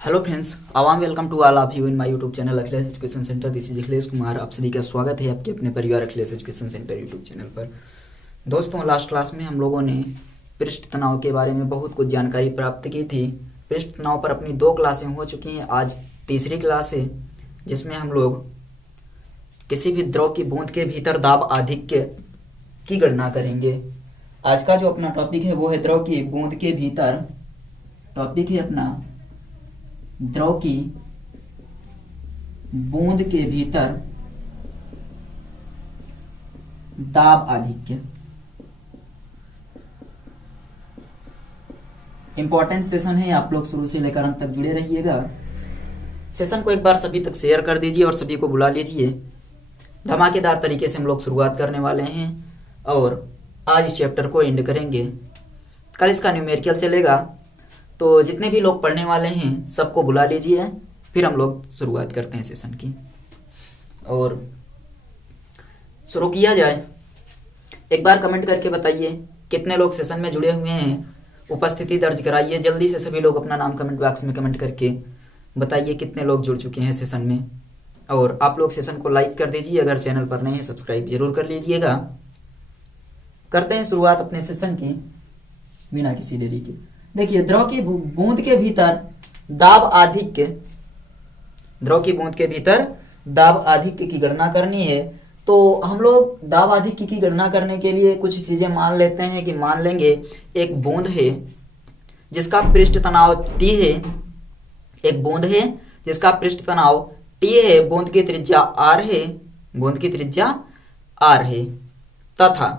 Hello friends, आवाम welcome to all of you in my YouTube channel Akhilesh education centre. This is Akhilesh Kumar. आप सभी का स्वागत है आपके अपने परिवार Akhilesh education centre YouTube channel पर। दोस्तों, लास्ट क्लास में हम लोगों ने पृष्ठ तनाव के बारे में बहुत कुछ जानकारी प्राप्त की थी। पृष्ठ तनाव पर अपनी 2 क्लासें हो चुकी हैं। आज तीसरी क्लास है जिसमें हम लोग किसी भी द्रव की बूंद के भीतर दाब आधिक्य की गणना करेंगे। आज का जो अपना टॉपिक है वो है द्रव की बूंद के भीतर। टॉपिक है अपना द्रव की बूंद के भीतर दाब आधिक्य। इंपॉर्टेंट सेशन है, आप लोग शुरू से लेकर अंत तक जुड़े रहिएगा। सेशन को एक बार सभी तक शेयर कर दीजिए और सभी को बुला लीजिए। धमाकेदार तरीके से हम लोग शुरुआत करने वाले हैं और आज इस चैप्टर को एंड करेंगे। कल इसका न्यूमेरिकल चलेगा, तो जितने भी लोग पढ़ने वाले हैं सबको बुला लीजिए, फिर हम लोग शुरुआत करते हैं सेशन की और शुरू किया जाए। एक बार कमेंट करके बताइए कितने लोग सेशन में जुड़े हुए हैं। उपस्थिति दर्ज कराइए जल्दी से। सभी लोग अपना नाम कमेंट बॉक्स में कमेंट करके बताइए कितने लोग जुड़ चुके हैं सेशन में। और आप लोग सेशन को लाइक कर दीजिए, अगर चैनल पर नए हैं सब्सक्राइब जरूर कर लीजिएगा। करते हैं शुरुआत अपने सेशन की बिना किसी देरी के। देखिए, द्रव की बूंद के भीतर दाब आधिक्य, द्रव की बूंद के भीतर दाब आधिक्य की गणना करनी है। तो हम लोग दाब आधिक्य की गणना करने के लिए कुछ चीजें मान लेते हैं कि मान लेंगे एक बूंद है जिसका पृष्ठ तनाव T है। एक बूंद है जिसका पृष्ठ तनाव T है, बूंद की त्रिज्या R है, बूंद की त्रिज्या R है। तथा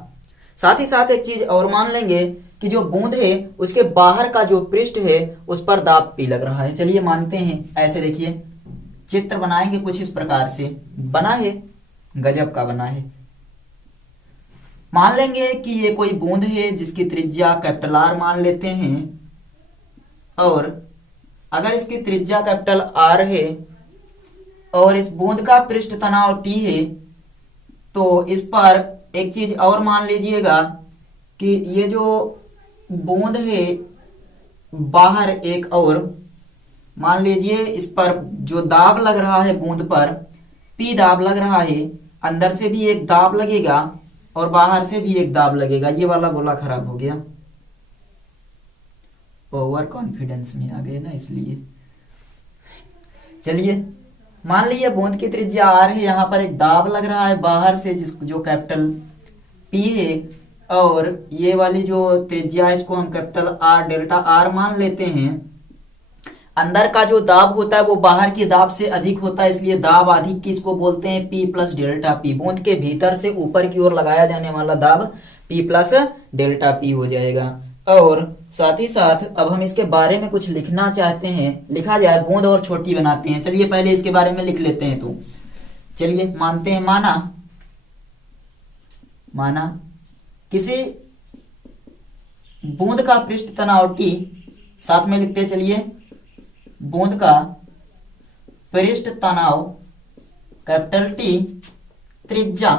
साथ ही साथ एक चीज और मान लेंगे कि जो बूंद है उसके बाहर का जो पृष्ठ है उस पर दाब P लग रहा है। चलिए मानते हैं। ऐसे देखिए, चित्र बनाएंगे कुछ इस प्रकार से। बना है, गजब का बना है। मान लेंगे कि ये कोई बूंद है जिसकी त्रिज्या कैपिटल R मान लेते हैं, और अगर इसकी त्रिज्या कैपिटल R है और इस बूंद का पृष्ठ तनाव T है, तो इस पर एक चीज और मान लीजिएगा कि ये जो बूंद है बाहर एक और मान लीजिए इस पर जो दाब लग रहा है बूंद पर P दाब लग रहा है। अंदर से भी एक दाब लगेगा और बाहर से भी एक दाब लगेगा। ये वाला गोला खराब हो गया, ओवर कॉन्फिडेंस में आ गए ना, इसलिए। चलिए मान लीजिए बूंद की त्रिज्या R है, यहाँ पर एक दाब लग रहा है बाहर से जो कैपिटल P है, और ये वाली जो त्रिज्या है इसको हम कैपिटल R डेल्टा R मान लेते हैं। अंदर का जो दाब होता है वो बाहर की दाब से अधिक होता है, इसलिए दाब आधिक्य इसको बोलते हैं P प्लस डेल्टा P। बूंद के भीतर से ऊपर की ओर लगाया जाने वाला दाब P प्लस डेल्टा P हो जाएगा। और साथ ही साथ अब हम इसके बारे में कुछ लिखना चाहते हैं, लिखा जाए। बूंद और छोटी बनाते हैं। चलिए पहले इसके बारे में लिख लेते हैं। तो चलिए मानते हैं, माना किसी बूंद का पृष्ठ तनाव T, साथ में लिखते चलिए बूंद का पृष्ठ तनाव कैपिटल T, त्रिज्या,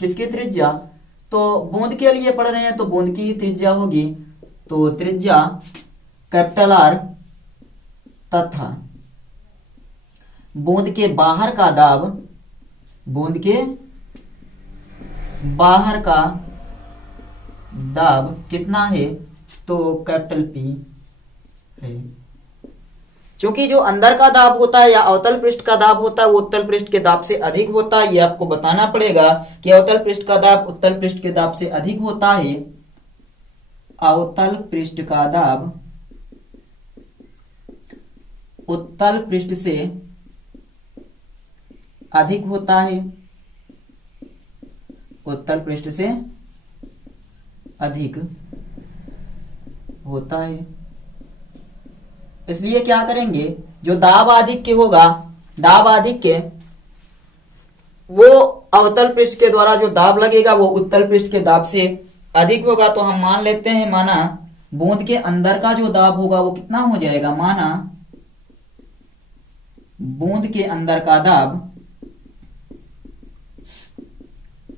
किसकी त्रिज्या? तो बूंद के लिए पढ़ रहे हैं तो बूंद की ही त्रिज्या होगी, तो त्रिज्या कैपिटल R, तथा बूंद के बाहर का दाब, बूंद के बाहर का दाब कितना है? तो कैपिटल P है। क्योंकि जो अंदर का दाब होता है या अवतल पृष्ठ का दाब होता है वो उत्तल पृष्ठ के दाब से अधिक होता है। ये आपको बताना पड़ेगा कि अवतल पृष्ठ का दाब उत्तल पृष्ठ के दाब से अधिक होता है। अवतल पृष्ठ का दाब उत्तल पृष्ठ से अधिक होता है, उत्तल पृष्ठ से अधिक होता है। इसलिए क्या करेंगे, जो दाब आधिक्य होगा, दाब आधिक्य वो अवतल पृष्ठ के द्वारा जो दाब लगेगा वो उत्तल पृष्ठ के दाब से अधिक होगा। तो हम मान लेते हैं, माना बूंद के अंदर का जो दाब होगा वो कितना हो जाएगा? माना बूंद के अंदर का दाब,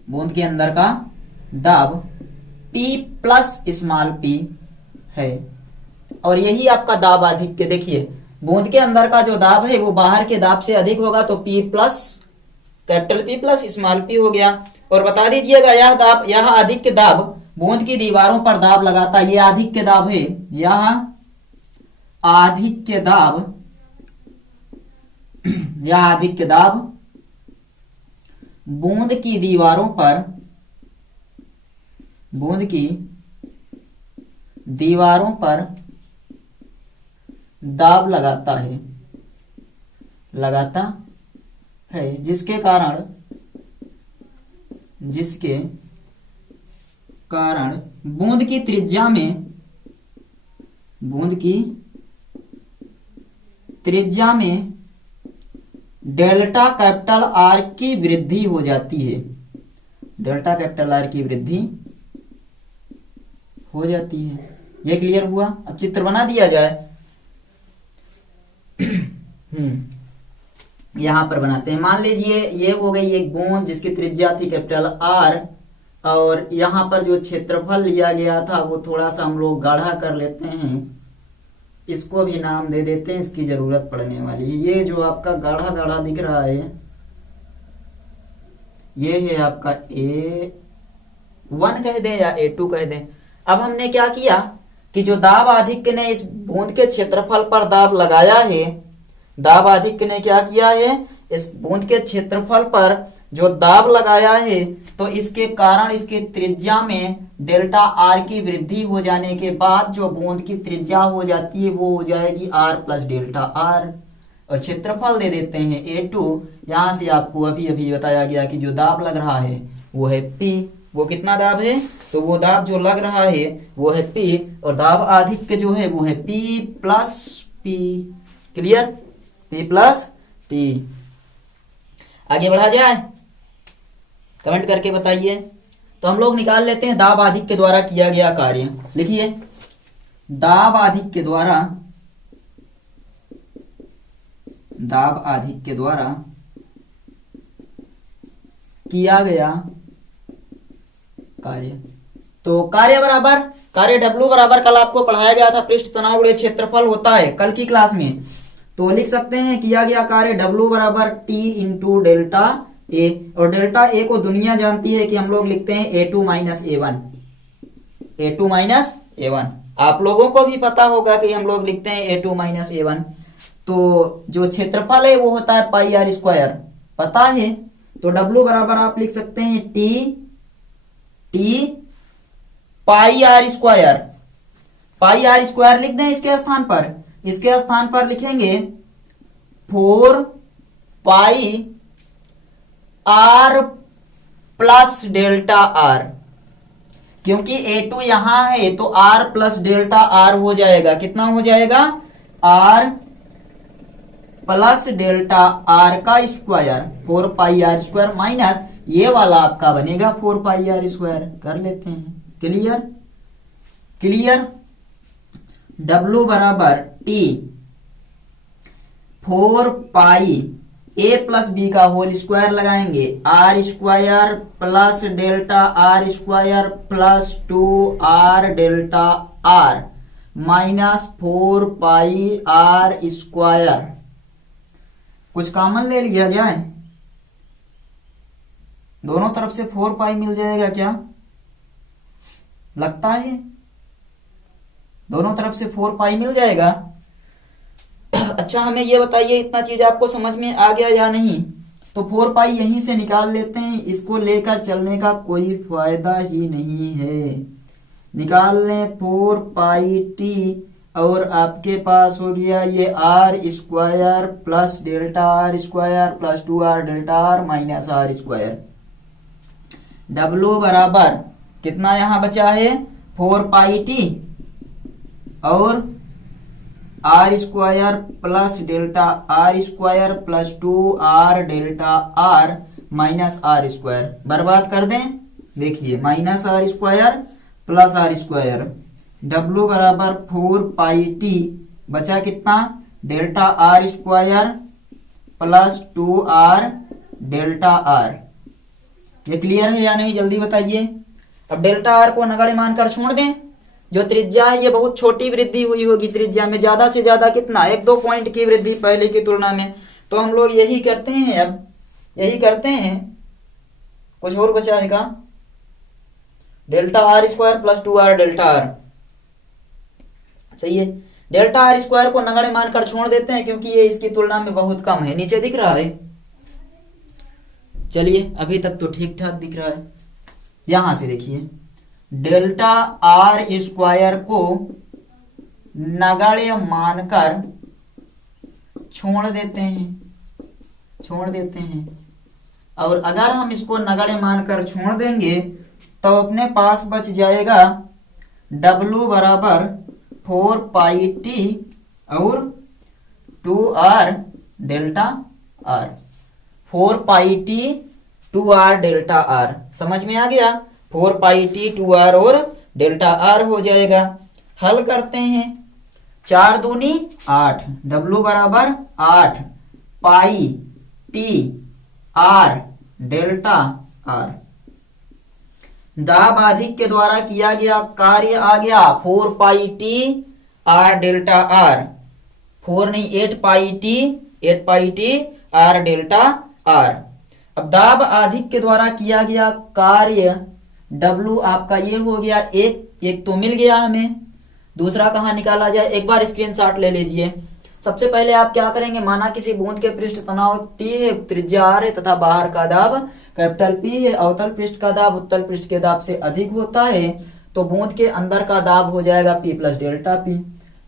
बूंद के अंदर का दाब P प्लस स्मॉल p है। और यही आपका दाब आधिक्य। देखिए बूंद के अंदर का जो दाब है वो बाहर के दाब से अधिक होगा, तो P plus capital P plus small p हो गया। और बता दीजिएगा यह दाब, यह अधिक दाब बूंद की दीवारों पर दाब लगाता है, यह अधिक दाब है, यह अधिक दाब, यह अधिक दाब बूंद की दीवारों पर, बूंद की दीवारों पर दाब लगाता है, लगाता है, जिसके कारण, जिसके कारण बूंद की त्रिज्या में, बूंद की त्रिज्या में डेल्टा कैपिटल आर की वृद्धि हो जाती है, डेल्टा कैपिटल आर की वृद्धि हो जाती है। ये क्लियर हुआ? अब चित्र बना दिया जाए। यहां पर बनाते हैं। मान लीजिए ये हो गई एक बूंद जिसकी त्रिज्या थी कैपिटल आर, और यहां पर जो क्षेत्रफल लिया गया था वो थोड़ा सा हम लोग गाढ़ा कर लेते हैं, इसको भी नाम दे देते हैं, इसकी जरूरत पड़ने वाली है। ये जो आपका गाढ़ा गाढ़ा दिख रहा है ये है आपका A1 कह दें या A2 कह दें। अब हमने क्या किया कि जो दाब आधिक्य ने इस बूंद के क्षेत्रफल पर दाब लगाया है, दाब आधिक्य ने क्या किया है, इस बूंद के क्षेत्रफल पर जो दाब लगाया है, तो इसके कारण इसकी त्रिज्या में डेल्टा आर की वृद्धि हो जाने के बाद जो बूंद की त्रिज्या हो जाती है वो हो जाएगी आर प्लस डेल्टा आर, और क्षेत्रफल दे देते हैं A2। यहां से आपको अभी अभी बताया गया कि जो दाब लग रहा है वो है P। वो कितना दाब है, तो वो दाब जो लग रहा है वो है P, और दाब आधिक्य जो है वो है P plus P। Clear? P plus P। आगे बढ़ा जाए, कमेंट करके बताइए। तो हम लोग निकाल लेते हैं दाब आधिक्य के द्वारा किया गया कार्य। लिखिए, दाब आधिक्य के द्वारा, दाब आधिक्य के द्वारा किया गया कार्य। तो कार्य बराबर, कार्य W बराबर कल आपको पढ़ाया गया था, पृष्ठ तनाव गुणे क्षेत्रफल होता है कल की क्लास में। तो लिख सकते हैं किया गया कार्य W बराबर T इंटू डेल्टा A, और डेल्टा A को दुनिया जानती है कि हम लोग लिखते हैं A2 minus A1, A2 minus A1। आप लोगों को भी पता होगा कि हम लोग लिखते हैं A2 माइनस A1। तो जो क्षेत्रफल है वो होता है पाई आर स्क्वायर, पता है। तो W बराबर आप लिख सकते हैं T pi R square, pi R square लिख दें इसके स्थान पर, इसके स्थान पर लिखेंगे 4 pi are plus delta are, क्योंकि A2 यहां है तो R प्लस डेल्टा आर हो जाएगा। कितना हो जाएगा? R प्लस डेल्टा आर का square, 4 pi R square minus ये वाला आपका बनेगा 4 पाई आर स्क्वायर। कर लेते हैं। क्लियर? क्लियर? W बराबर T 4 pi A plus B का होल स्क्वायर लगाएंगे, R square plus delta R square plus 2R delta R minus 4 pi R square. कुछ कॉमन ले लिया जाए, दोनों तरफ से 4 पाई मिल जाएगा क्या लगता है? दोनों तरफ से 4 पाई मिल जाएगा। अच्छा हमें ये बताइए, इतना चीज आपको समझ में आ गया या नहीं? तो 4 पाई यहीं से निकाल लेते हैं, इसको लेकर चलने का कोई फायदा ही नहीं है। निकाल लें 4 पाई टी, और आपके पास हो गया ये R square plus delta R square plus 2R delta R minus R square. W बराबर कितना यहां बचा है? 4 पाई टी और R square plus delta R square plus 2R delta R minus R square. बर्बाद कर दें, देखिए minus R square plus R square. W बराबर 4 पाई टी, बचा कितना? Delta R square plus 2R delta R. ये clear है या नहीं? जल्दी बताइए। अब डेल्टा आर को नगण्य मानकर छोड़ दें, जो त्रिज्या है ये बहुत छोटी वृद्धि हुई होगी त्रिज्या में, ज्यादा से ज्यादा कितना, 1-2 पॉइंट की वृद्धि पहले की तुलना में। तो हम लोग यही करते हैं, अब यही करते हैं। कुछ और बचा है का? Delta R square plus 2r delta are, सही है। डेल्टा आर स्क्वायर को नगण्य मानकर छोड़ देते हैं क्योंकि ये इसकी तुलना में बहुत कम है। नीचे दिख रहा है? चलिए अभी तक तो ठीक ठाक दिख रहा है। यहां से देखिए, डेल्टा आर स्क्वायर को नगण्य मानकर छोड़ देते हैं। और अगर हम इसको नगण्य मानकर छोड़ देंगे तो अपने पास बच जाएगा W बराबर 4 पाई टी और 2r delta are. 4 pi T 2r delta are, समझ में आ गया? 4 पाई टी 2r और डेल्टा आर हो जाएगा। हल करते हैं, 4 दूनी 8, W बराबर 8 pi T R delta R. दाब आधिक्य के द्वारा किया गया कार्य आ गया 4 pi T R delta R, 4 नहीं 8 pi T R delta R. अब दाब आधिक्य के द्वारा किया गया कार्य W आपका ये हो गया, एक तो मिल गया हमें, दूसरा कहाँ निकाला जाए? एक बार स्क्रीनशॉट ले लीजिए। सबसे पहले आप क्या करेंगे, माना किसी बूंद के पृष्ठ तनाव T है, त्रिज्या R है तथा बाहर का दाब कैपिटल P है, अवतल पृष्ठ का दाब उत्तल पृष्ठ के दाब से अधिक होता है, तो बूंद के अंदर का दाब हो जाएगा P प्लस डेल्टा P।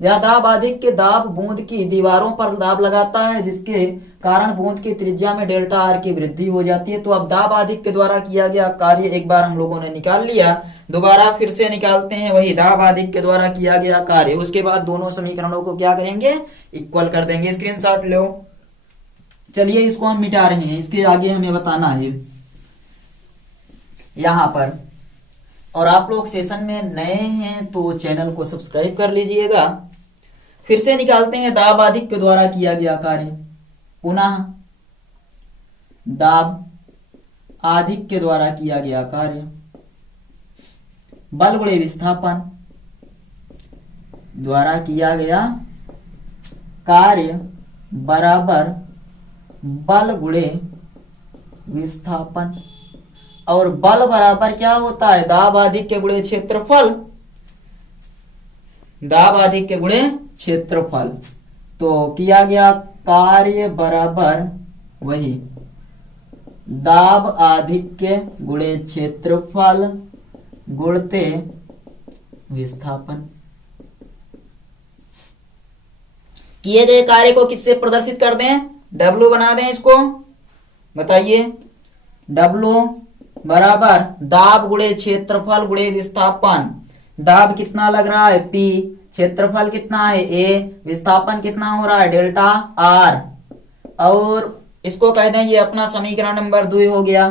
यह दाब अधिक के दाब बूंद की दीवारों पर दाब लगाता है, जिसके कारण बूंद की त्रिज्या में डेल्टा आर की वृद्धि हो जाती है। तो अब दाब अधिक के द्वारा किया गया कार्य एक बार हम लोगों ने निकाल लिया, दोबारा फिर से निकालते हैं वही दाब अधिक के द्वारा किया गया कार्य। उसके बाद दोनों समीकरणों को क्या करेंगे, इक्वल कर देंगे। स्क्रीनशॉट लो। चलिए इसको हम मिटा रहे हैं, इसके आगे हमें बताना है यहां पर। और आप लोग सेशन में नए हैं तो चैनल को सब्सक्राइब कर लीजिएगा। फिर से निकालते हैं दाब अधिक के द्वारा किया गया कार्य। पुनः दाब अधिक के द्वारा किया गया कार्य, बल गुणे विस्थापन द्वारा किया गया कार्य बराबर बल गुणे विस्थापन। और बल बराबर क्या होता है, दाब अधिक के गुणे क्षेत्रफल, दाब अधिक के गुणे क्षेत्रफल। तो किया गया कार्य बराबर वही दाब अधिक के गुणे क्षेत्रफल गुणते विस्थापन। किए गए कार्य को किससे प्रदर्शित कर दें, W बना दें इसको, बताइए। W बराबर दाब गुणे क्षेत्रफल गुणे विस्थापन। दाब कितना लग रहा है P, क्षेत्रफल कितना है A, विस्थापन कितना हो रहा है डेल्टा R। और इसको कह दें ये अपना समीकरण नंबर 2 हो गया।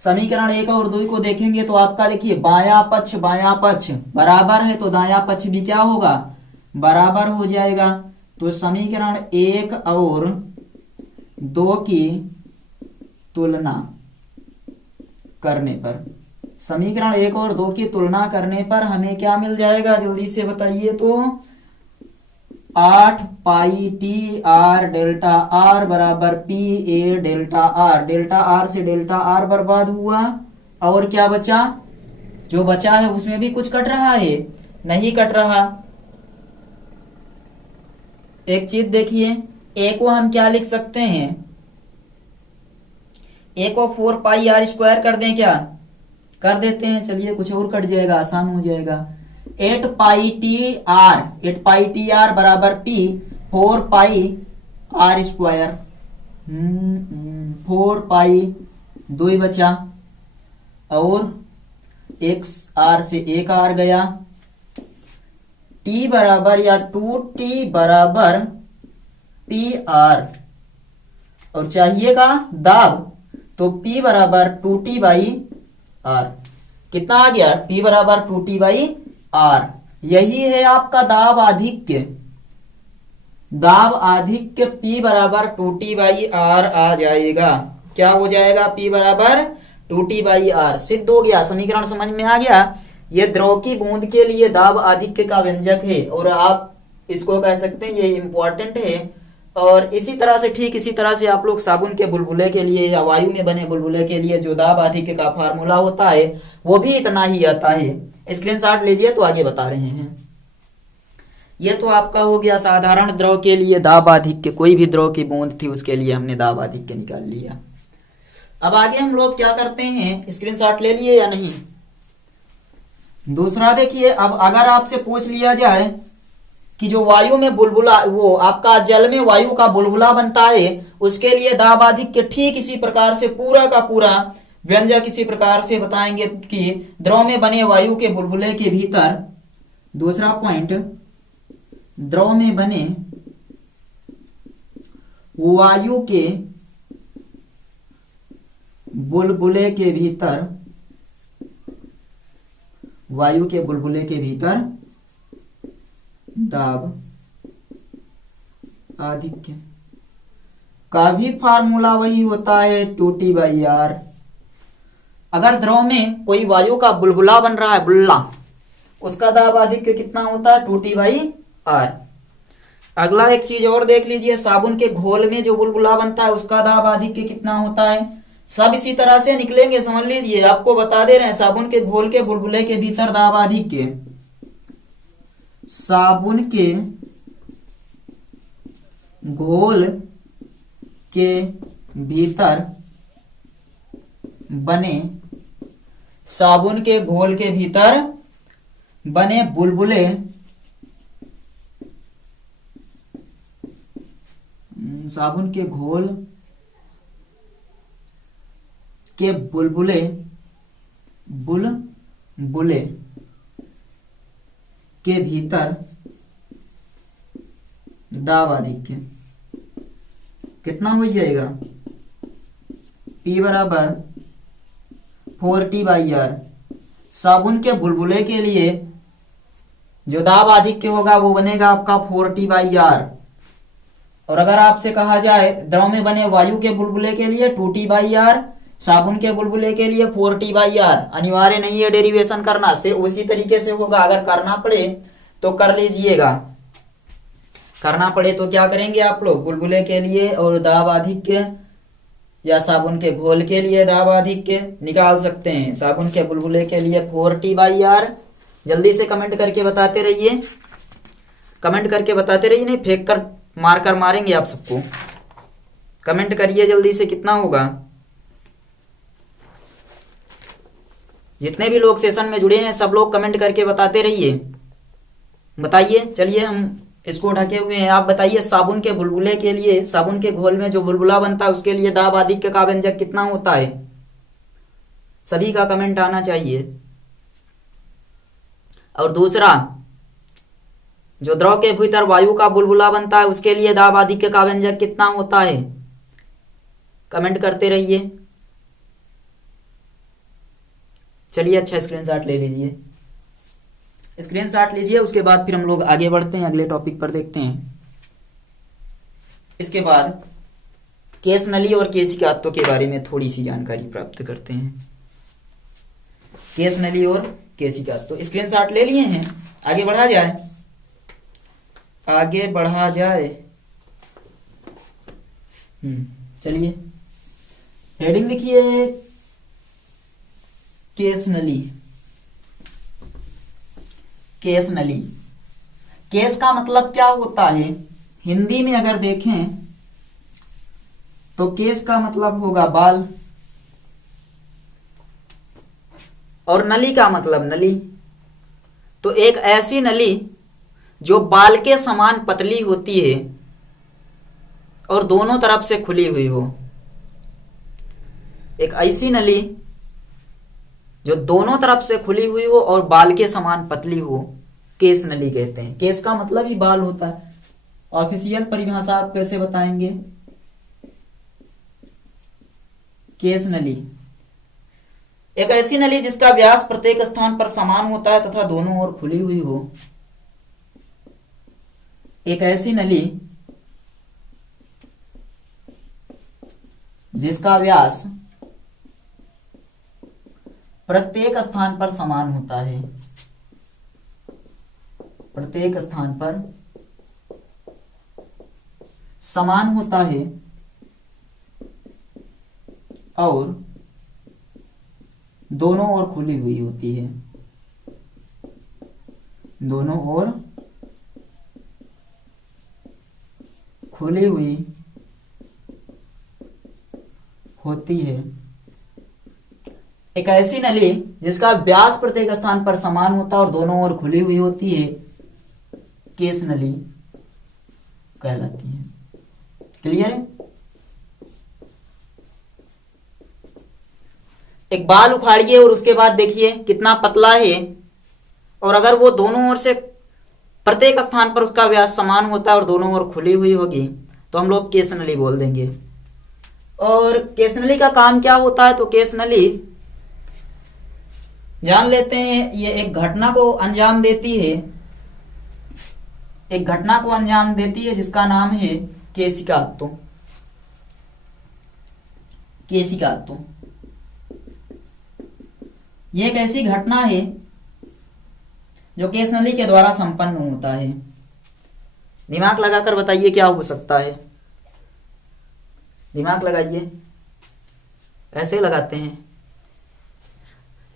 समीकरण 1 और 2 को देखेंगे तो आपका देखिए बायां पक्ष बराबर है, तो दायां पक्ष भी क्या होगा, बराबर हो जाएगा। तो समीकरण 1 और 2 की तुलना करने पर, समीकरण 1 और 2 की तुलना करने पर हमें क्या मिल जाएगा, जल्दी से बताइए तो। 8 pi T R delta R बराबर P A delta R. Delta R से डेल्टा आर बर्बाद हुआ, और क्या बचा, जो बचा है उसमें भी कुछ कट रहा है, नहीं कट रहा। एक चीज देखिए, A को हम क्या लिख सकते हैं, A को 4 पाई आर स्क्वायर कर दें, क्या कर देते हैं। चलिए कुछ और कट जाएगा, आसान हो जाएगा। 8 पाई टी आर बराबर P 4 पाई आर स्क्वायर। 4 पाई 2 बचा, और एक आर से एक आर गया। T बराबर या 2T बराबर पी आर, और चाहिएगा दाब, तो P बराबर 2T बाई आर। कितना आ गया, P बराबर 2T बाई आर। यही है आपका दाब आधिक्य। दाब आधिक्य P बराबर 2T बाई आर आ जाएगा। क्या हो जाएगा, P बराबर 2T बाई आर। सिद्ध हो गया, समीकरण समझ में आ गया। ये द्रव की बूंद के लिए दाब आधिक्य का व्यंजक है, और आप इसको कह सकते हैं ये इंपॉर्टेंट है। और इसी तरह से, ठीक इसी तरह से आप लोग साबुन के बुलबुले के लिए या वायु में बने बुलबुले के लिए जो दाब आधिक्य का फार्मूला होता है वो भी इतना ही आता है। स्क्रीनशॉट लीजिए तो आगे बता रहे हैं। ये तो आपका हो गया साधारण द्रव के लिए दाब आधिक्य, कोई भी द्रव की बूंद थी उसके लिए हमने दाब आधिक्य निकाल लिया। अब आगे हम लोग क्या करते हैं, स्क्रीनशॉट ले लिए या नहीं। दूसरा देखिए, अब अगर आपसे पूछ लिया जाए कि जो वायु में बुलबुला, वो आपका जल में वायु का बुलबुला बनता है, उसके लिए दाब आधिक्य ठीक इसी प्रकार से पूरा का पूरा व्यंजक इसी प्रकार से बताएंगे कि द्रव में बने वायु के बुलबुले के भीतर, दूसरा पॉइंट, द्रव में बने वायु के बुलबुले के भीतर, वायु के बुलबुले के भीतर दाब आधिक्य का भी फार्मूला वही होता है 2T/R। अगर द्रव में कोई वायु का बुलबुला बन रहा है, बुल्ला, उसका दाब आधिक्य कितना होता है 2T/R। अगला एक चीज और देख लीजिए, साबुन के घोल में जो बुलबुला बनता है उसका दाब आधिक्य कितना होता है। सब इसी तरह से निकलेंगे, समझ लीजिए, आपको बता दे रहे हैं। साबुन के घोल के बुलबुले के भीतर दाब आधिक्य, साबुन के घोल के भीतर बने, साबुन के घोल के भीतर बने बुलबुले, साबुन के घोल के बुलबुले के भीतर दाब आधिक्य कितना हो जाएगा, P बराबर 4T/R। साबुन के बुलबुले के लिए जो दाब आधिक्य होगा वो बनेगा आपका 4T/R। और अगर आपसे कहा जाए द्रव में बने वायु के बुलबुले के लिए 2T/R, साबुन के बुलबुले के लिए 4T/R, अनिवार्य नहीं है डेरिवेशन करना, से उसी तरीके से होगा। अगर करना पड़े तो कर लीजिएगा, करना पड़े तो क्या करेंगे आप लोग, बुलबुले के लिए और दाब आधिक्य या साबुन के घोल के लिए दाब आधिक्य निकाल सकते हैं। साबुन के बुलबुले के लिए 4T/R। जल्दी से कमेंट करके बताते रहिए, कमेंट करके बताते रहिए, नहीं फेंक कर मारकर मारेंगे आप सबको। कमेंट करिए जल्दी से, कितना होगा। जितने भी लोग सेशन में जुड़े हैं सब लोग कमेंट करके बताते रहिए, बताइए। चलिए हम इसको ढके हुए हैं, आप बताइए साबुन के बुलबुले के लिए, साबुन के घोल में जो बुलबुला बनता है उसके लिए दाब आधिक्य का व्यंजक कितना होता है। सभी का कमेंट आना चाहिए। और दूसरा, जो द्रव के भीतर वायु का बुलबुला बनता है उसके लिए दाब आधिक्य का व्यंजक कितना होता है, कमेंट करते रहिए। चलिए अच्छा स्क्रीनशॉट ले लीजिए, स्क्रीनशॉट लीजिए, उसके बाद फिर हम लोग आगे बढ़ते हैं, अगले टॉपिक पर देखते हैं। इसके बाद केस नली और केशिकात्व के बारे में थोड़ी सी जानकारी प्राप्त करते हैं। केस नली और केशिकात्व स्क्रीनशॉट ले लिए हैं, आगे बढ़ा जाए, आगे बढ़ा जाए। चलिए हेडिंग लिखिए, केस नली। केस नली, केस का मतलब क्या होता है, हिंदी में अगर देखें तो केस का मतलब होगा बाल, और नली का मतलब नली। तो एक ऐसी नली जो बाल के समान पतली होती है और दोनों तरफ से खुली हुई हो, एक ऐसी नली जो दोनों तरफ से खुली हुई हो और बाल के समान पतली हो, केस नली कहते हैं। केस का मतलब ही बाल होता है। ऑफिशियल परिभाषा आप कैसे बताएंगे, केस नली एक ऐसी नली जिसका व्यास प्रत्येक स्थान पर समान होता है तथा दोनों ओर खुली हुई हो। एक ऐसी नली जिसका व्यास प्रत्येक स्थान पर समान होता है। प्रत्येक स्थान पर समान होता है और दोनों ओर खुली हुई होती है, दोनों ओर खुली हुई होती है। एक ऐसी नली जिसका व्यास प्रत्येक स्थान पर समान होता है और दोनों ओर खुली हुई होती है, केस नली कहलाती है। क्लियर है? एक बाल उखाड़िए और उसके बाद देखिए कितना पतला है, और अगर वो दोनों ओर से प्रत्येक स्थान पर उसका व्यास समान होता है और दोनों ओर खुली हुई होगी तो हम लोग केस नली बोल देंगे। और केस नली का काम क्या होता है, तो केस नली जान लेते हैं, ये एक घटना को अंजाम देती है, एक घटना को अंजाम देती है जिसका नाम है केशिकात्व। केशिकात्व ये एक ऐसी घटना है जो केस नली के द्वारा संपन्न होता है। दिमाग लगाकर बताइए क्या हो सकता है, दिमाग लगाइए, ऐसे लगाते हैं,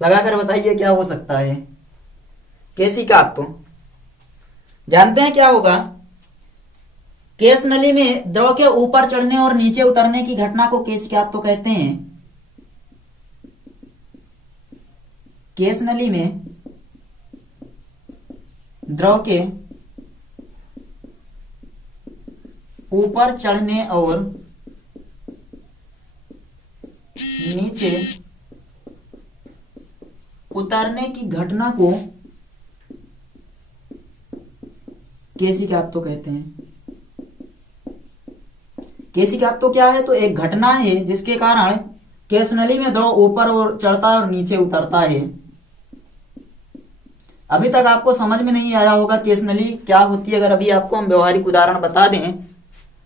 लगाकर बताइए क्या हो सकता है। केशिकात्व जानते हैं क्या होगा, केस नली में द्रव के ऊपर चढ़ने और नीचे उतरने की घटना को केशिकात्व कहते हैं। केस नली में द्रव के ऊपर चढ़ने और नीचे उतरने की घटना को केशिकात्व कहते हैं। केशिकात्व क्या है, तो एक घटना है जिसके कारण केस नली में द्रव ऊपर और चढ़ता है और नीचे उतरता है। अभी तक आपको समझ में नहीं आया होगा केस नली क्या होती है, अगर अभी आपको हम व्यवहारिक उदाहरण बता दें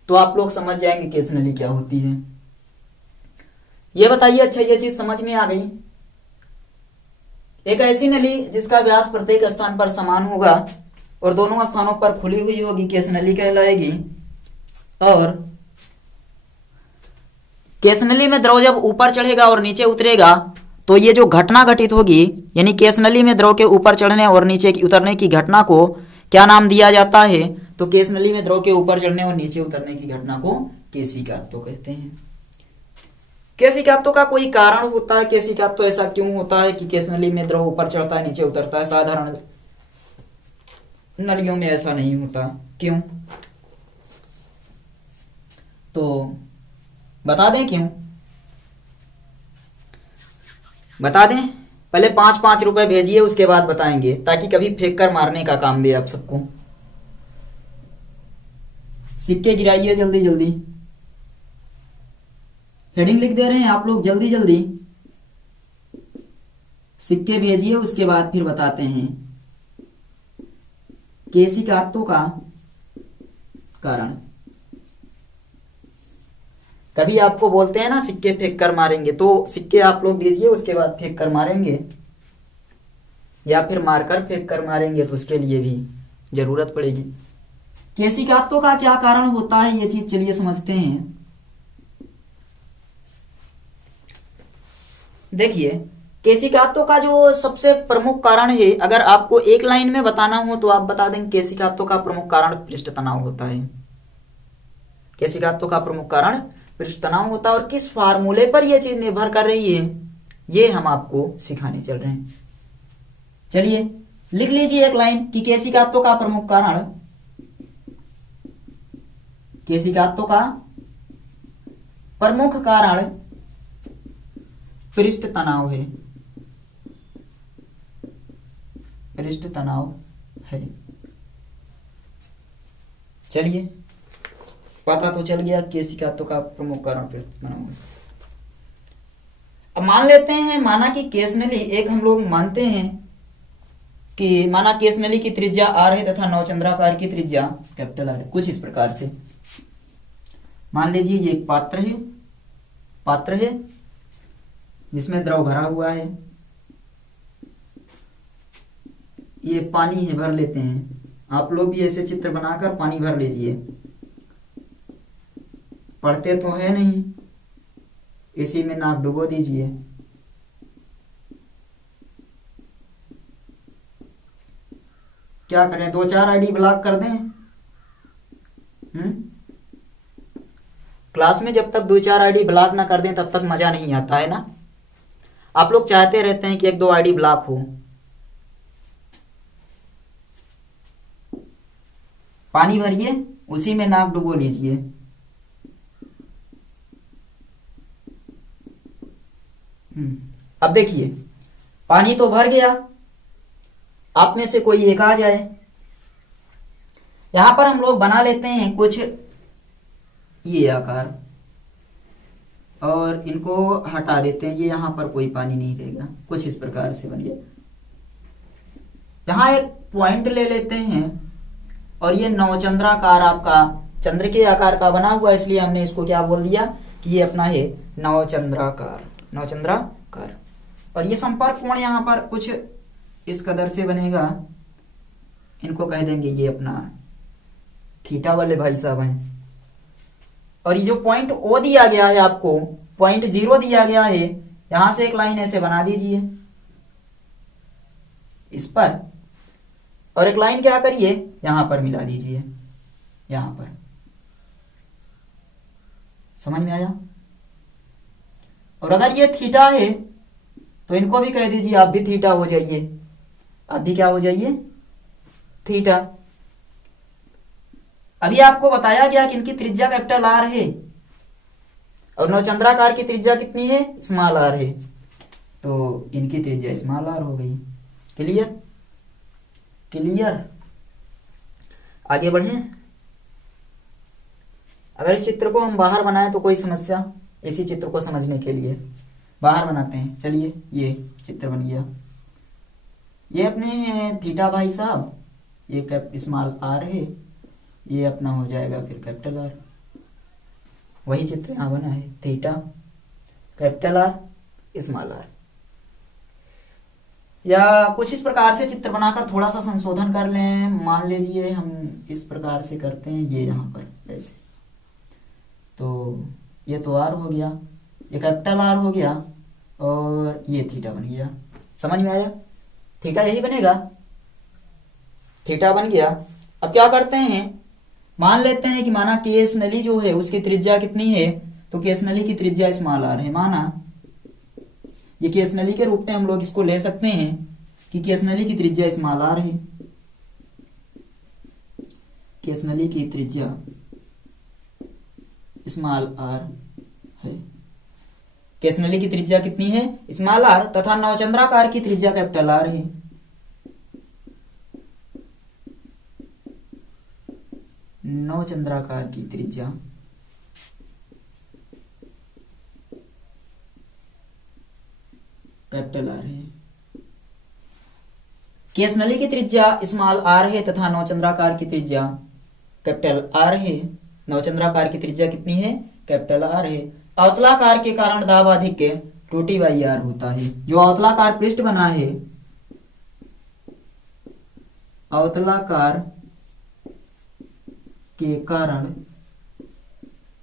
तो आप लोग समझ जाएंगे केस नली क्या होती है। ये बताइए, अच्छा ये चीज समझ में आ गई। एक ऐसी नली जिसका व्यास प्रत्येक स्थान पर समान होगा और दोनों स्थानों पर खुली हुई होगी, केस नली कहलाएगी। और केस नली में द्रव जब ऊपर चढ़ेगा और नीचे उतरेगा तो ये जो घटना घटित होगी, यानी केस नली में द्रव के ऊपर चढ़ने और नीचे उतरने की घटना को क्या नाम दिया जाता है, तो केस नली में द्रव के ऊपर चढ़ने और नीचे उतरने की घटना को केशिकात्व कहते हैं। केशिकात्व का कोई कारण होता है, केशिकात्व ऐसा क्यों होता है कि केस नली में द्रव ऊपर चढ़ता है नीचे उतरता है, साधारण नलियों में ऐसा नहीं होता, क्यों? तो बता दें क्यों, बता दें। पहले 5-5 रुपए भेजिए, उसके बाद बताएंगे, ताकि कभी फेंक कर मारने का काम दे आप सबको। सिक्के गिराइए जल्दी जल्दी, हेडिंग लिख दे रहे हैं आप लोग, जल्दी जल्दी सिक्के भेजिए, उसके बाद फिर बताते हैं केशिकात्व का कारण। कभी आपको बोलते हैं ना सिक्के फेंक कर मारेंगे, तो सिक्के आप लोग दीजिए, उसके बाद फेंक कर मारेंगे, या फिर मारकर फेंक कर मारेंगे, तो उसके लिए भी जरूरत पड़ेगी। केशिकात्व का क्या कारण होता है ये चीज चलिए समझते हैं। देखिए, केशिकात्व का जो सबसे प्रमुख कारण है, अगर आपको एक लाइन में बताना हो तो आप बता दें केशिकात्व का प्रमुख कारण पृष्ठ तनाव होता है। केशिकात्व का प्रमुख कारण पृष्ठ तनाव होता है, और किस फार्मूले पर यह चीज निर्भर कर रही है ये हम आपको सिखाने चल रहे हैं। चलिए लिख लीजिए एक लाइन कि केशिकात्व का प्रमुख कारण, केशिकात्व का प्रमुख कारण पृष्ठ तनाव है, पृष्ठ तनाव है। चलिए पता तो चल गया केशिकात्व का प्रमुख कारण पृष्ठ तनाव है। अब मान लेते हैं, माना कि केस नली, एक हम लोग मानते हैं कि माना केस नली की त्रिज्या r है तथा नवचंद्राकार की त्रिज्या कैपिटल R है। कुछ इस प्रकार से मान लीजिए ये एक पात्र है जिसमें द्रव भरा हुआ है, ये पानी है, भर लेते हैं, आप लोग भी ऐसे चित्र बनाकर पानी भर लीजिए। पढ़ते तो है नहीं, इसी में नाक डुबो दीजिए। क्या करें, 2-4 आईडी ब्लॉक कर दें? क्लास में जब तक 2-4 आईडी ब्लॉक ना कर दें तब तक मजा नहीं आता है ना। आप लोग चाहते रहते हैं कि 1-2 आईडी ब्लॉक हो। पानी भरिए, उसी में नाक डुबो लीजिए। अब देखिए, पानी तो भर गया। आप में से कोई एक आ जाए। यहां पर हम लोग बना लेते हैं कुछ ये आकार और इनको हटा देते हैं। ये यहां पर कोई पानी नहीं रहेगा। कुछ इस प्रकार से बनिए। यहां एक पॉइंट ले लेते हैं और ये नवचंद्राकार आपका चंद्र के आकार का बना हुआ, इसलिए हमने इसको क्या बोल दिया कि ये अपना है नवचंद्राकार। नवचंद्राकार। और ये संपर्क कोण यहां पर कुछ इस कदर से बनेगा। इनको कह देंगे ये अपना थीटा वाले भाई साहब हैं। और ये जो पॉइंट ओ दिया गया है आपको, पॉइंट 0 दिया गया है, यहां से एक लाइन ऐसे बना दीजिए इस पर, और एक लाइन क्या करिए यहां पर मिला दीजिए, यहां पर। समझ में आया? और अगर ये थीटा है तो इनको भी कह दीजिए आप भी थीटा हो जाइए। आप भी क्या हो जाइए? थीटा। अभी आपको बताया गया कि इनकी त्रिज्या कैपिटल आर है और नवचंद्राकार की त्रिज्या कितनी है? स्मॉल आर है। तो इनकी त्रिज्या स्मॉल आर हो गई। क्लियर? क्लियर? आगे बढ़े। अगर इस चित्र को हम बाहर बनाएं तो कोई समस्या? इसी चित्र को समझने के लिए बाहर बनाते हैं। चलिए, ये चित्र बन गया। ये अपने हैं थीटा भाई साहब, ये स्मॉल आर है, ये अपना हो जाएगा फिर कैपिटल आर। वही चित्र यहां बना है, theta capital R small R. या कुछ इस प्रकार से चित्र बनाकर थोड़ा सा संशोधन कर लें। मान लीजिए हम इस प्रकार से करते हैं, ये यहां पर ऐसे, तो ये तो आर हो गया, ये कैपिटल आर हो गया और ये थीटा बन गया। समझ में आया? थीटा यही बनेगा। थीटा बन गया। अब क्या करते हैं, मान लेते हैं कि माना केस नली जो है उसकी त्रिज्या कितनी है, तो केस नली की त्रिज्या स्मॉल आर है। माना ये केस नली के रूप में हम लोग इसको ले सकते हैं कि केस नली की त्रिज्या स्मॉल आर है। केस नली की त्रिज्या स्मॉल आर है। केस नली की त्रिज्या कितनी है? Small R. तथा नवचंद्राकार की त्रिज्या कैपिटल आर है। नवचंद्राकार की त्रिज्या कैपिटल आर है। केस नली की त्रिज्या स्मॉल आर है तथा नवचंद्राकार की त्रिज्या कैपिटल आर है। नवचंद्राकार की त्रिज्या कितनी है? कैपिटल आर है। अवतलाकार के कारण दाब आधिक्य 2t/r होता है। जो अवतलाकार पृष्ठ बना है, अवतलाकार के कारण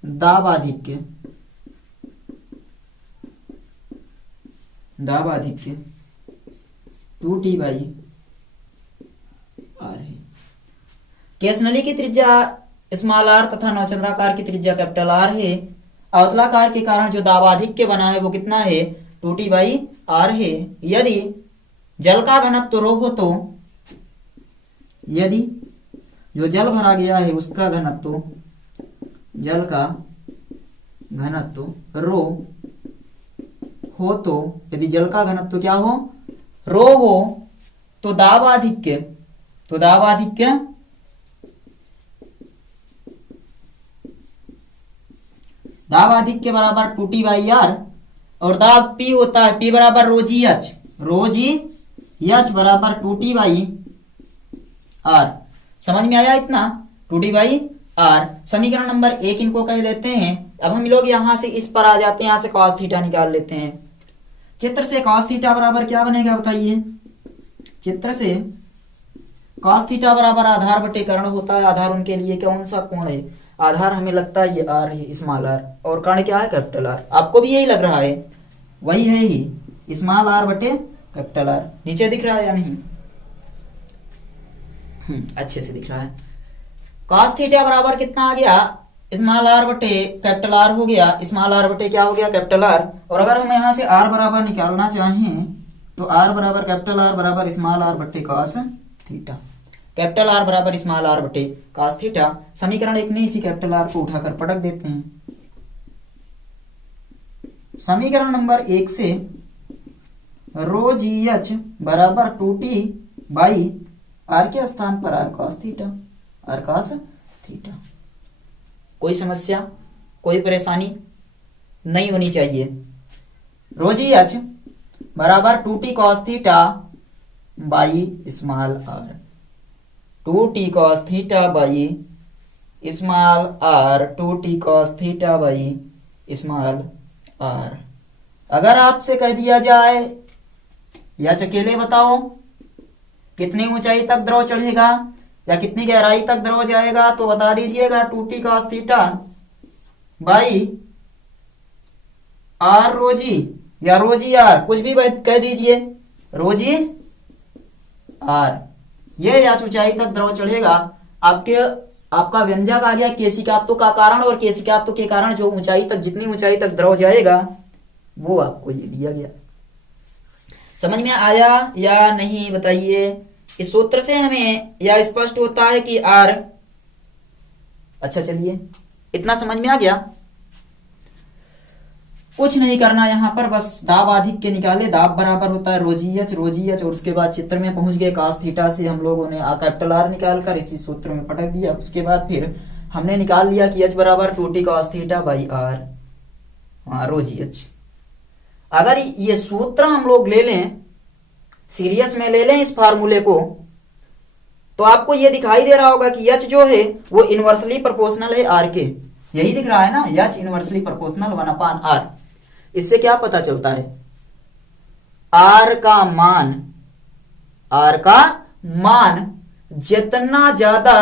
दाब आधिक्य 2t/r है। केस नली की त्रिज्या स्मॉल आर तथा नवचंद्राकार की त्रिज्या कैपिटल आर है। अवतलाकार के कारण जो दाबाधिक्य बना है वो कितना है? 2t/r है। यदि जल का घनत्व रो हो तो, यदि जो जल भरा गया है उसका घनत्व, जल का घनत्व रो हो तो, यदि जल का घनत्व क्या हो? रो हो, तो दाबाधिक्य बराबर 2t/r और दाब P होता है P बराबर रोजी एच बराबर 2t/r। समझ में आया इतना? 2t/r। समीकरण नंबर 1 इनको कह देते हैं। अब हम लोग यहां से इस पर आ जाते हैं, यहां से cos थीटा निकाल लेते हैं। चित्र से cos थीटा बराबर क्या बनेगा बताइए? चित्र से cos थीटा बराबर आधार बटे कर्ण होता है। आधार उनके लिए कौन सा कोण है? आधार हमें लगता है ये आर है, स्मॉल आर, और कर्ण क्या है? Capital R. आपको भी यही लग रहा है? वही है ही, स्मॉल आर बटे कैपिटल आर। नीचे दिख रहा है या नहीं? अच्छे से दिख रहा है। cos थीटा बराबर कितना आ गया? स्मॉल आर बटे कैपिटल आर हो गया। स्मॉल आर बटे क्या हो गया? Capital R. और अगर हम यहाँ से आर बराबर निकालना चाहें तो आर बराबर कैपिटल आर बराबर स्मॉल आर बटे cos थीटा। कैपिटल आर बराबर स्मॉल आर बटे cos थीटा। समीकरण एक में इसी कैपिटल आर को उठाकर पटक देते हैं। समीकरण नंबर एक से रो जी एच बराबर 2t बाई आर के स्थान पर R cos theta, R cos theta. कोई समस्या, कोई परेशानी नहीं होनी चाहिए। रो जी एच बराबर 2t cos theta by small R, 2t cos theta by small R, 2t cos theta by small R. अगर आपसे कह दिया जाए या अकेले बताओ कितनी ऊंचाई तक द्रव चढ़ेगा या कितनी गहराई तक द्रव जाएगा, तो बता दीजिएगा 2t cos theta by R रोजी या रोजी आर, कुछ भी कह दीजिए, रोजी आर। ये या ऊंचाई तक द्रव चढ़ेगा। आपका व्यंजक आ गया केशिकात्व का कारण, और केशिकात्व के कारण जो ऊंचाई तक, जितनी ऊंचाई तक द्रव जाएगा वो आपको ये दिया गया। समझ में आया या नहीं बताइए? इस सूत्र से हमें यह स्पष्ट होता है कि आर, अच्छा चलिए इतना समझ में आ गया। कुछ नहीं करना यहां पर, बस दाब अधिक के निकाले। दाब बराबर होता है रोजी एच, और उसके बाद चित्र में पहुंच गए। cos थीटा से हम लोगों ने कैपिटल आर निकाल कर इसी सूत्र में पटक दिया। उसके बाद फिर हमने निकाल लिया कि h बराबर 2t cos theta by R, रोजी एच। अगर ये सूत्र हम लोग ले लें, सीरियस में ले लें इस फार्मूले को, तो आपको ये दिखाई दे रहा होगा कि h जो है वो इनवर्सली प्रोपोर्शनल है r के। यही दिख रहा है ना, h इनवर्सली प्रोपोर्शनल 1/r। इससे क्या पता चलता है? r का मान जितना ज्यादा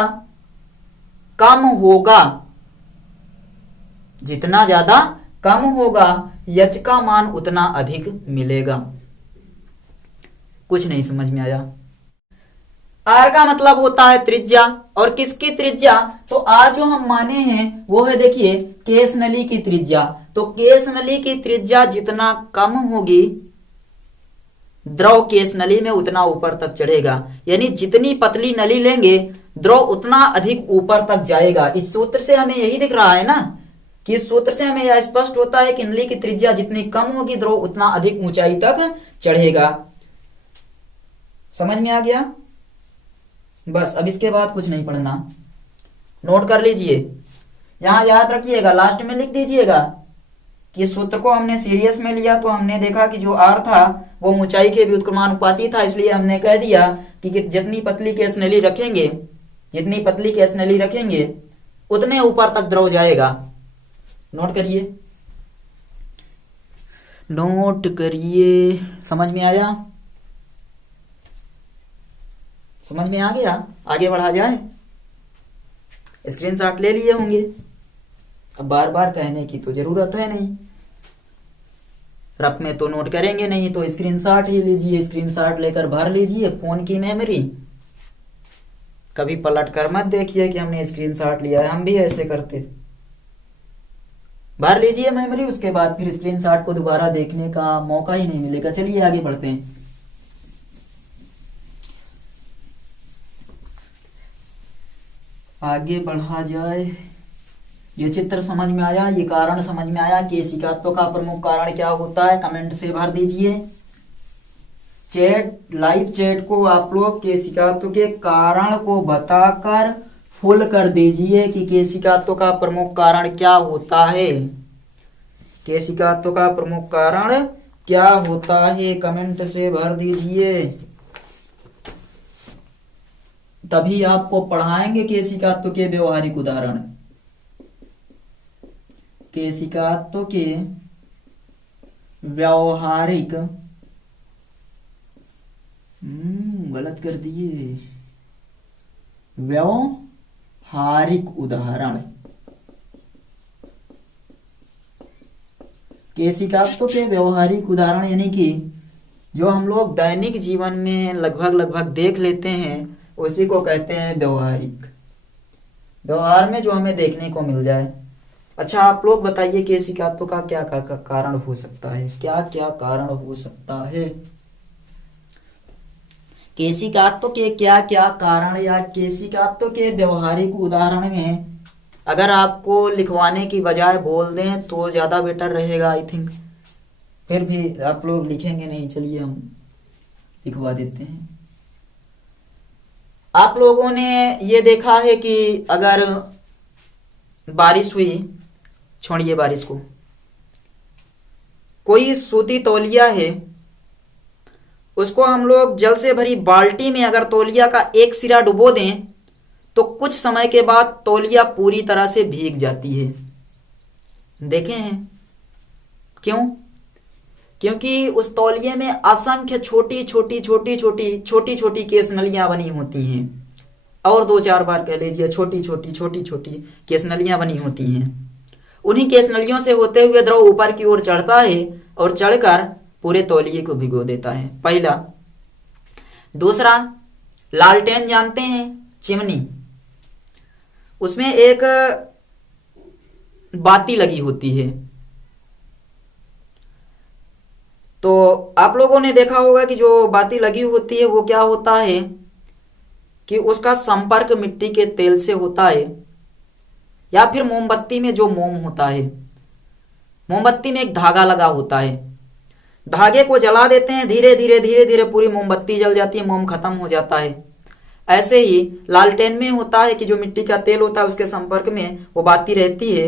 कम होगा, जितना ज्यादा कम होगा h का मान उतना अधिक मिलेगा। कुछ नहीं समझ में आया? r का मतलब होता है त्रिज्या, और किसकी त्रिज्या? तो r जो हम माने हैं वो है, देखिए, केस नली की त्रिज्या। तो केस नली की त्रिज्या जितना कम होगी, द्रव केस नली में उतना ऊपर तक चढ़ेगा। यानी जितनी पतली नली लेंगे द्रव उतना अधिक ऊपर तक जाएगा। इस सूत्र से हमें यही दिख रहा है ना, कि इस सूत्र से हमें यह स्पष्ट होता है कि नली की त्रिज्या जितनी कम होगी द्रव उतना अधिक ऊंचाई तक चढ़ेगा। समझ में आ गया? बस अब इसके बाद कुछ नहीं पढ़ना, नोट कर लीजिए। यहां याद रखिएगा, लास्ट में लिख दीजिएगा कि सूत्र को हमने सीरियस में लिया तो हमने देखा कि जो आर था वो ऊंचाई के व्युत्क्रमानुपाती था, इसलिए हमने कह दिया कि जितनी पतली केस नली रखेंगे, जितनी पतली केस नली रखेंगे उतने ऊपर तक द्रव जाएगा। नोट करिए, नोट करिए। समझ में आया? समझ में आ गया? आगे बढ़ा जाए? स्क्रीनशॉट ले लिए होंगे, अब बार बार कहने की तो जरूरत है नहीं। रफ में तो नोट करेंगे नहीं, तो स्क्रीनशॉट ही लीजिए। स्क्रीनशॉट लेकर भर लीजिए फोन की मेमोरी। कभी पलट कर मत देखिए कि हमने स्क्रीनशॉट लिया है, हम भी ऐसे करते। भर लीजिए मेमोरी, उसके बाद फिर स्क्रीनशॉट को दोबारा देखने का मौका ही नहीं मिलेगा। चलिए आगे बढ़ते हैं। आगे बढ़ा जाए। ये चित्र समझ में आया? ये कारण समझ में आया? केशिकात्व का प्रमुख कारण क्या होता है? कमेंट से भर दीजिए। चैट, लाइव चैट को आप लोग केशिकात्व के कारण को बताकर फुल कर दीजिए कि केशिकात्व का प्रमुख कारण क्या होता है। केशिकात्व का प्रमुख कारण क्या होता है, कमेंट से भर दीजिए। तभी आपको पढ़ाएंगे केशिकात्व के व्यवहारिक उदाहरण। केशिकात्व के व्यावहारिक, गलत कर दिए, व्यवहारिक उदाहरण। केशिकात्व के व्यवहारिक उदाहरण यानी कि जो हम लोग दैनिक जीवन में लगभग देख लेते हैं उसी को कहते हैं व्यवहारिक। व्यवहार में जो हमें देखने को मिल जाए। अच्छा, आप लोग बताइए केशिकात्व का क्या कारण हो सकता है, क्या क्या कारण हो सकता है? केशिकात्व के क्या क्या कारण या केशिकात्व के व्यवहारिक उदाहरण में अगर आपको लिखवाने की बजाय बोल दें तो ज्यादा बेटर रहेगा आई थिंक। फिर भी आप लोग लिखेंगे नहीं, चलिए हम लिखवा देते हैं। आप लोगों ने ये देखा है कि अगर बारिश हुई, छोड़िए बारिश को, कोई सूती तौलिया है, उसको हम लोग जल से भरी बाल्टी में अगर तौलिया का एक सिरा डुबो दें तो कुछ समय के बाद तौलिया पूरी तरह से भीग जाती है। देखे हैं क्यों? क्योंकि उस तौलिए में असंख्य छोटी छोटी केस नलियां बनी होती हैं, और 2-4 बार कह लीजिए छोटी छोटी केस नलियां बनी होती हैं। उन्हीं केस नलियों से होते हुए द्रव ऊपर की ओर चढ़ता है और चढ़कर पूरे तौलिए को भिगो देता है। पहला। दूसरा, लालटेन जानते हैं, चिमनी, उसमें एक बाती लगी होती है। तो आप लोगों ने देखा होगा कि जो बाती लगी होती है वो क्या होता है कि उसका संपर्क मिट्टी के तेल से होता है, या फिर मोमबत्ती में जो मोम होता है, मोमबत्ती में एक धागा लगा होता है, धागे को जला देते हैं, धीरे धीरे पूरी मोमबत्ती जल जाती है, मोम खत्म हो जाता है। ऐसे ही लालटेन में होता है कि जो मिट्टी का तेल होता है उसके संपर्क में वो बाती रहती है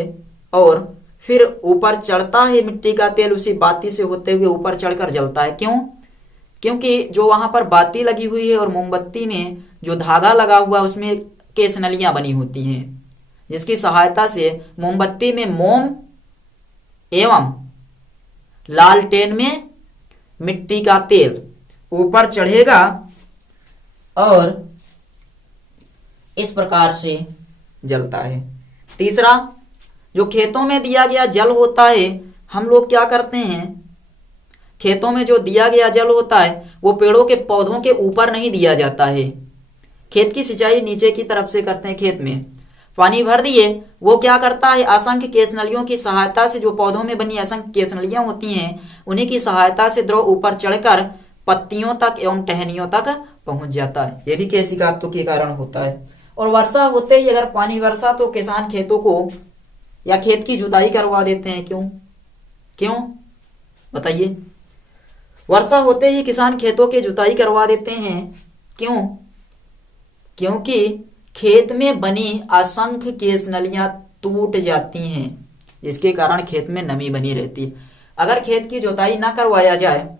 और फिर ऊपर चढ़ता है मिट्टी का तेल, उसी बाती से होते हुए ऊपर चढ़कर जलता है। क्यों? क्योंकि जो वहां पर बाती लगी हुई है और मोमबत्ती में जो धागा लगा हुआ है उसमें केस नलियां बनी होती हैं, जिसकी सहायता से मोमबत्ती में मोम एवं लालटेन में मिट्टी का तेल ऊपर चढ़ेगा और इस प्रकार से जलता है। तीसरा, जो खेतों में दिया गया जल होता है, हम लोग क्या करते हैं, खेतों में जो दिया गया जल होता है वो पेड़ों के पौधों के ऊपर नहीं दिया जाता है। खेत की सिंचाई नीचे की तरफ से करते हैं, खेत में पानी भर दिए, वो क्या करता है, असंख्य केसनलियों की सहायता से, जो पौधों में बनी असंख्य केसनलियां होती हैं उन्हीं की सहायता से द्रव ऊपर चढ़कर पत्तियों तक एवं टहनियों तक पहुंच जाता है। यह भी केशिकात्व के कारण होता है। और वर्षा होते ही अगर पानी वर्षा तो किसान खेतों को या खेत की जुताई करवा देते हैं। क्यों बताइए? वर्षा होते ही किसान खेतों की जुताई करवा देते हैं। क्यों? क्योंकि खेत में बनी असंख्य केस नलियां टूट जाती हैं, जिसके कारण खेत में नमी बनी रहती है। अगर खेत की जुताई ना करवाया जाए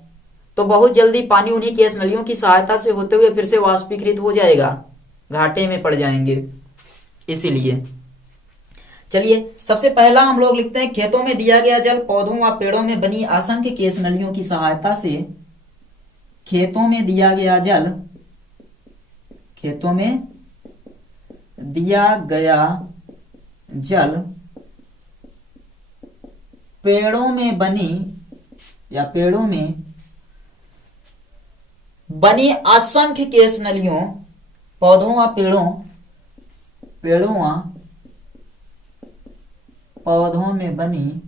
तो बहुत जल्दी पानी उन्हीं केस नलियों की सहायता से होते हुए फिर से वाष्पीकृत हो जाएगा, घाटे में पड़ जाएंगे। इसीलिए चलिए सबसे पहला हम लोग लिखते हैं, खेतों में दिया गया जल पौधों व पेड़ों में बनी असंख्य केस नलियों की सहायता से, खेतों में दिया गया जल, खेतों में दिया गया जल पेड़ों में बनी या पेड़ों में बनी असंख्य केस नलियों, पौधों व पेड़ों व पौधों में बनी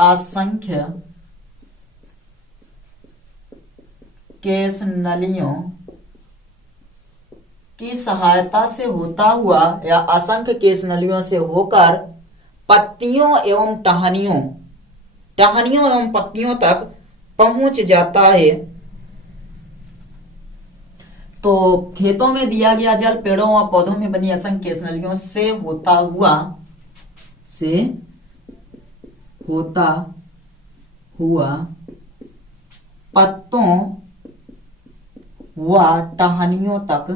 असंख्य केस नलियों की सहायता से होता हुआ या असंख्य केस नलियों से होकर पत्तियों एवं टहनियों एवं पत्तियों तक पहुंच जाता है। तो खेतों में दिया गया जल पेड़ों व पौधों में बनी असंख्य केस नलियों से होता हुआ पत्तों व टहनियों तक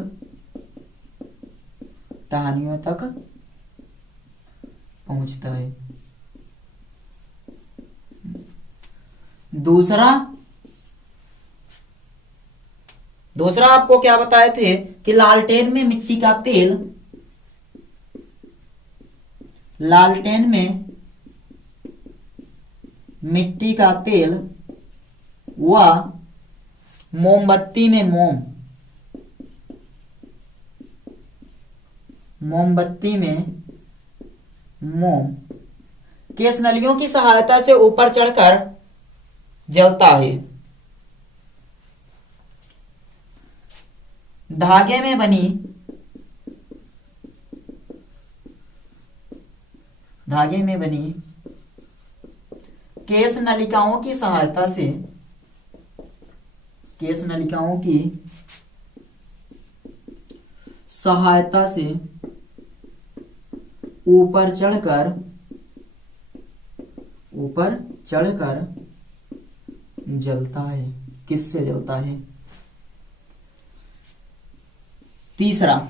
पहुंचता है। दूसरा आपको क्या बताए थे कि लालटेन में मिट्टी का तेल, लालटेन में मिट्टी का तेल व मोमबत्ती में मोम, मोमबत्ती में मोम केस नलियों की सहायता से ऊपर चढ़कर जलता है। धागे में बनी, धागे में बनी केस नलिकाओं की सहायता से, केस नलिकाओं की सहायता से ऊपर चढ़कर, ऊपर चढ़कर जलता है। किससे जलता है? तीसरा,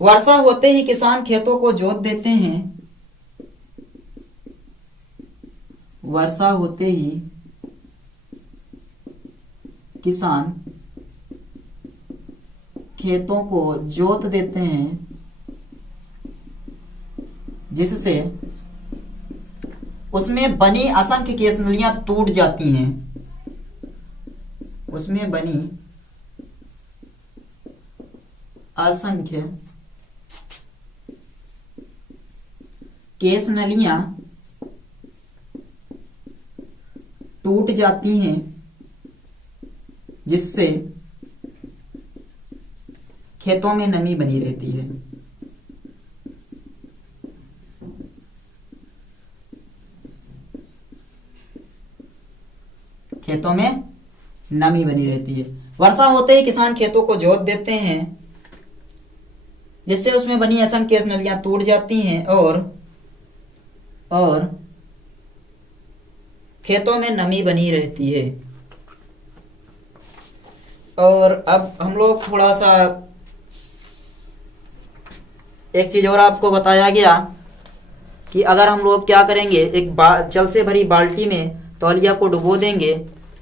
वर्षा होते ही किसान खेतों को जोत देते हैं। वर्षा होते ही किसान खेतों को जोत देते हैं, जिससे उसमें बनी असंख्य केसनलियां टूट जाती हैं। उसमें बनी असंख्य केसनलियां टूट जाती हैं, जिससे खेतों में नमी बनी रहती है। खेतों में नमी बनी रहती है। वर्षा होते ही किसान खेतों को जोत देते हैं, जिससे उसमें बनी असंख्य केसनलियां टूट जाती हैं और खेतों में नमी बनी रहती है। और अब हम लोग थोड़ा सा एक चीज और आपको बताया गया कि अगर हम लोग क्या करेंगे, एक जल से भरी बाल्टी में तौलिया को डुबो देंगे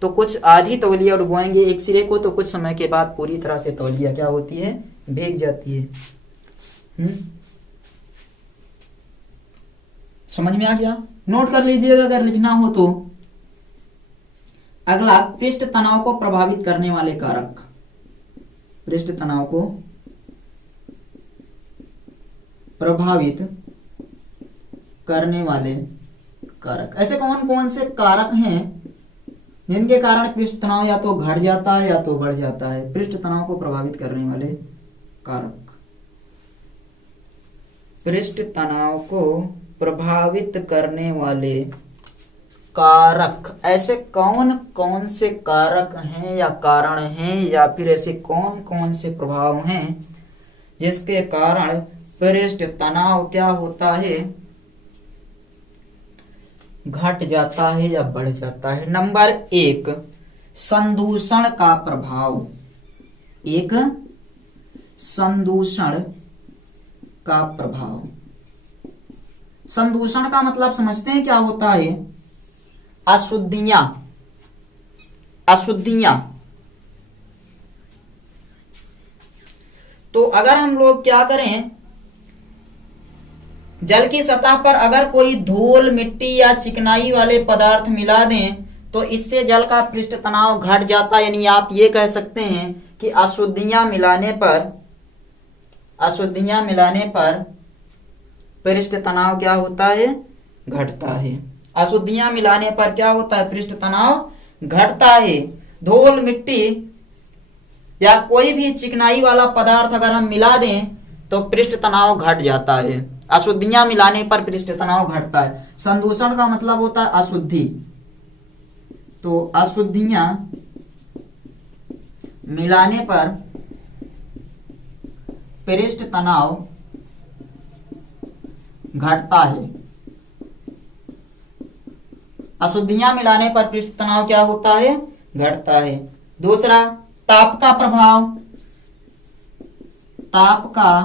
तो कुछ आधी तौलिया डुबोएंगे एक सिरे को, तो कुछ समय के बाद पूरी तरह से तौलिया क्या होती है, भीग जाती है। समझ में आ गया? नोट कर लीजिएगा अगर लिखना हो तो। अगला, पृष्ठ तनाव को प्रभावित करने वाले कारक। पृष्ठ तनाव को प्रभावित करने वाले कारक। ऐसे कौन कौन से कारक हैं जिनके कारण पृष्ठ तनाव या तो घट जाता है या तो बढ़ जाता है? पृष्ठ तनाव को प्रभावित करने वाले कारक। पृष्ठ तनाव को प्रभावित करने वाले कारक। ऐसे कौन कौन से कारक हैं या कारण हैं या फिर ऐसे कौन कौन से प्रभाव हैं जिसके कारण पृष्ठ तनाव क्या होता है, घट जाता है या बढ़ जाता है? नंबर 1, संदूषण का प्रभाव। एक, संदूषण का प्रभाव। संदूषण का मतलब समझते हैं क्या होता है? अशुद्धियां, अशुद्धियां। तो अगर हम लोग क्या करें, जल की सतह पर अगर कोई धूल, मिट्टी या चिकनाई वाले पदार्थ मिला दें तो इससे जल का पृष्ठ तनाव घट जाता है। यानी आप ये कह सकते हैं कि अशुद्धियां मिलाने पर पृष्ठ तनाव क्या होता है, घटता है। अशुद्धियां मिलाने पर क्या होता है, पृष्ठ तनाव घटता है। धूल, मिट्टी या कोई भी चिकनाई वाला पदार्थ अगर हम मिला दें तो पृष्ठ तनाव घट जाता है। अशुद्धियां मिलाने पर पृष्ठ तनाव घटता है। संदूषण का मतलब होता है अशुद्धि। तो अशुद्धियां मिलाने पर पृष्ठ तनाव घटता है। अशुद्धियां मिलाने पर पृष्ठ तनाव क्या होता है, घटता है। दूसरा, ताप का प्रभाव। ताप का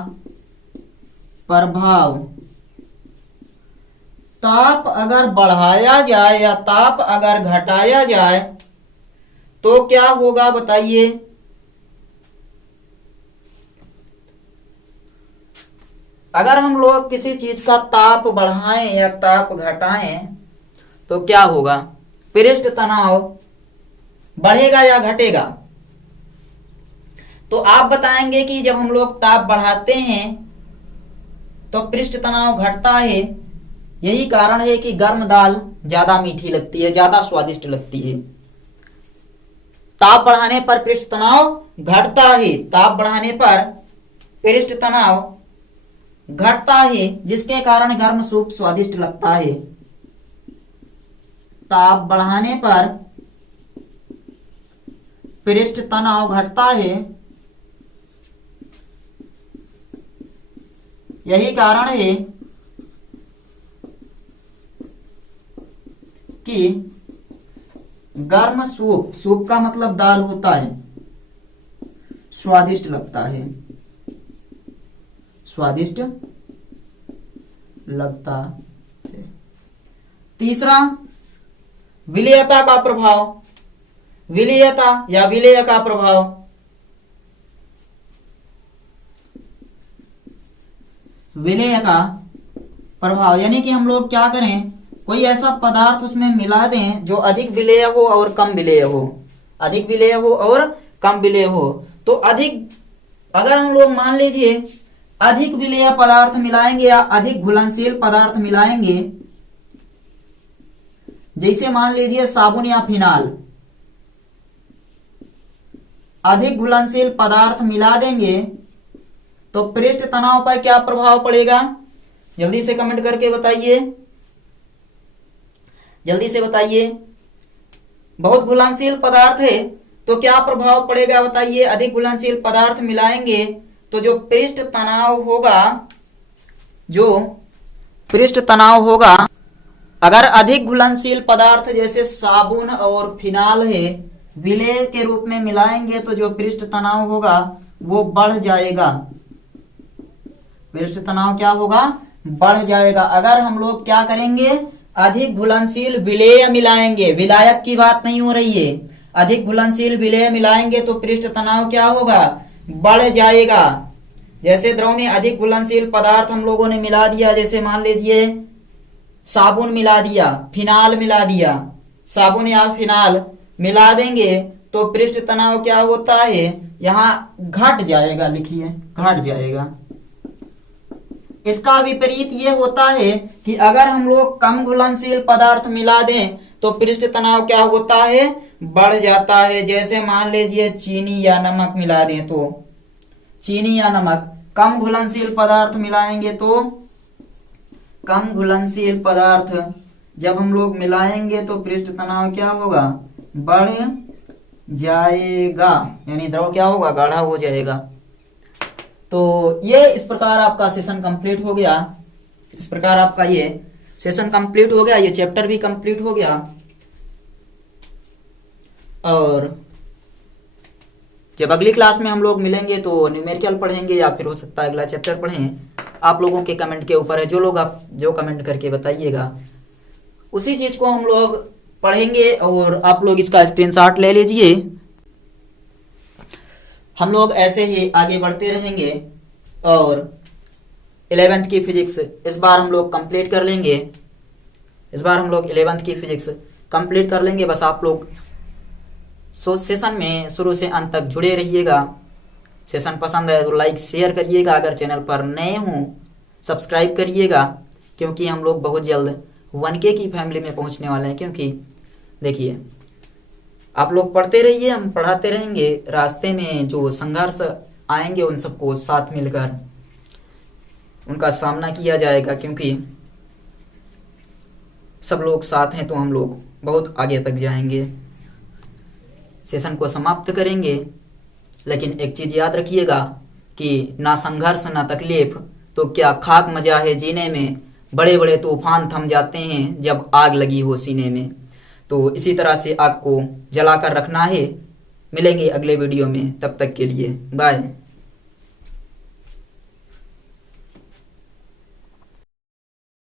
प्रभाव। ताप अगर बढ़ाया जाए या ताप अगर घटाया जाए तो क्या होगा बताइए। अगर हम लोग किसी चीज का ताप बढ़ाएं या ताप घटाएं तो क्या होगा, पृष्ठ तनाव बढ़ेगा या घटेगा। तो आप बताएंगे कि जब हम लोग ताप बढ़ाते हैं तो पृष्ठ तनाव घटता है। यही कारण है कि गर्म दाल ज्यादा मीठी लगती है, ज्यादा स्वादिष्ट लगती है। ताप बढ़ाने पर पृष्ठ तनाव घटता है, ताप बढ़ाने पर पृष्ठ तनाव घटता है, जिसके कारण गर्म सूप स्वादिष्ट लगता है। ताप बढ़ाने पर पृष्ठ तनाव घटता है, यही कारण है कि गर्म सूप, सूप का मतलब दाल होता है, स्वादिष्ट लगता है, स्वादिष्ट लगता है। तीसरा, विलेयता का प्रभाव, विलेयता या विलेय का प्रभाव। विलेय का प्रभाव यानी कि हम लोग क्या करें, कोई ऐसा पदार्थ उसमें मिला दें जो अधिक विलेय हो और कम विलेय हो, अधिक विलेय हो और कम विलेय हो। तो अधिक, अगर हम लोग मान लीजिए अधिक विलेय पदार्थ मिलाएंगे या अधिक घुलनशील पदार्थ मिलाएंगे, जैसे मान लीजिए साबुन या फिनाल, अधिक घुलनशील पदार्थ मिला देंगे तो पृष्ठ तनाव पर क्या प्रभाव पड़ेगा, जल्दी से कमेंट करके बताइए, जल्दी से बताइए। बहुत घुलनशील पदार्थ है तो क्या प्रभाव पड़ेगा बताइए। अधिक घुलनशील पदार्थ मिलाएंगे तो जो पृष्ठ तनाव होगा, जो पृष्ठ तनाव होगा, अगर अधिक घुलनशील पदार्थ जैसे साबुन और फिनाल है विलेय के रूप में मिलाएंगे तो जो पृष्ठ तनाव होगा वो बढ़ जाएगा, पृष्ठ तनाव क्या होगा, बढ़ जाएगा। अगर हम लोग क्या करेंगे, अधिक घुलनशील विलेय मिलाएंगे, विलायक की बात नहीं हो रही है, अधिक घुलनशील विलेय मिलाएंगे तो पृष्ठ तनाव क्या होगा, बढ़ जाएगा। जैसे द्रव में अधिक घुलनशील पदार्थ हम लोगों ने मिला दिया, जैसे मान लीजिए साबुन मिला दिया, फिनाल मिला दिया, साबुन या फिनाल मिला देंगे तो पृष्ठ तनाव क्या होता है, यहाँ घट जाएगा, लिखिए घट जाएगा। इसका विपरीत ये होता है कि अगर हम लोग कम घुलनशील पदार्थ मिला दें तो पृष्ठ तनाव क्या होता है, बढ़ जाता है। जैसे मान लीजिए चीनी या नमक मिला दें, तो चीनी या नमक, कम घुलनशील पदार्थ मिलाएंगे तो कम घुलनशील पदार्थ जब हम लोग मिलाएंगे तो पृष्ठ तनाव क्या होगा, बढ़ जाएगा, यानी द्रव क्या होगा, गाढ़ा हो जाएगा। तो ये इस प्रकार आपका सेशन कंप्लीट हो गया, इस प्रकार आपका ये सेशन कंप्लीट हो गया, ये चैप्टर भी कंप्लीट हो गया। और जब अगली क्लास में हम लोग मिलेंगे तो न्यूमेरिकल पढ़ेंगे या फिर हो सकता है अगला चैप्टर पढ़ें, आप लोगों के कमेंट के ऊपर है। जो लोग आप जो कमेंट करके बताइएगा उसी चीज को हम लोग पढ़ेंगे। और आप लोग इसका स्क्रीनशॉट ले लीजिए। हम लोग ऐसे ही आगे बढ़ते रहेंगे और 11th की फिजिक्स इस बार हम लोग कंप्लीट कर लेंगे, इस बार हम लोग 11th की फिजिक्स कंप्लीट कर लेंगे। बस आप लोग सेशन में शुरू से अंत तक जुड़े रहिएगा। सेशन पसंद है तो लाइक शेयर करिएगा, अगर चैनल पर नए हों सब्सक्राइब करिएगा, क्योंकि हम लोग बहुत जल्द 1K की फैमिली में पहुंचने वाले हैं। क्योंकि देखिए, आप लोग पढ़ते रहिए, हम पढ़ाते रहेंगे, रास्ते में जो संघर्ष आएंगे उन सबको साथ मिलकर उनका सामना किया जाएगा, क्योंकि सब लोग साथ हैं तो हम लोग बहुत आगे तक जाएंगे। सेशन को समाप्त करेंगे, लेकिन एक चीज याद रखिएगा कि ना संघर्ष ना तकलीफ तो क्या खाक मजा है जीने में, बड़े बड़े तूफान थम जाते हैं जब आग लगी हो सीने में। तो इसी तरह से आग को जलाकर रखना है। मिलेंगे अगले वीडियो में, तब तक के लिए बाय।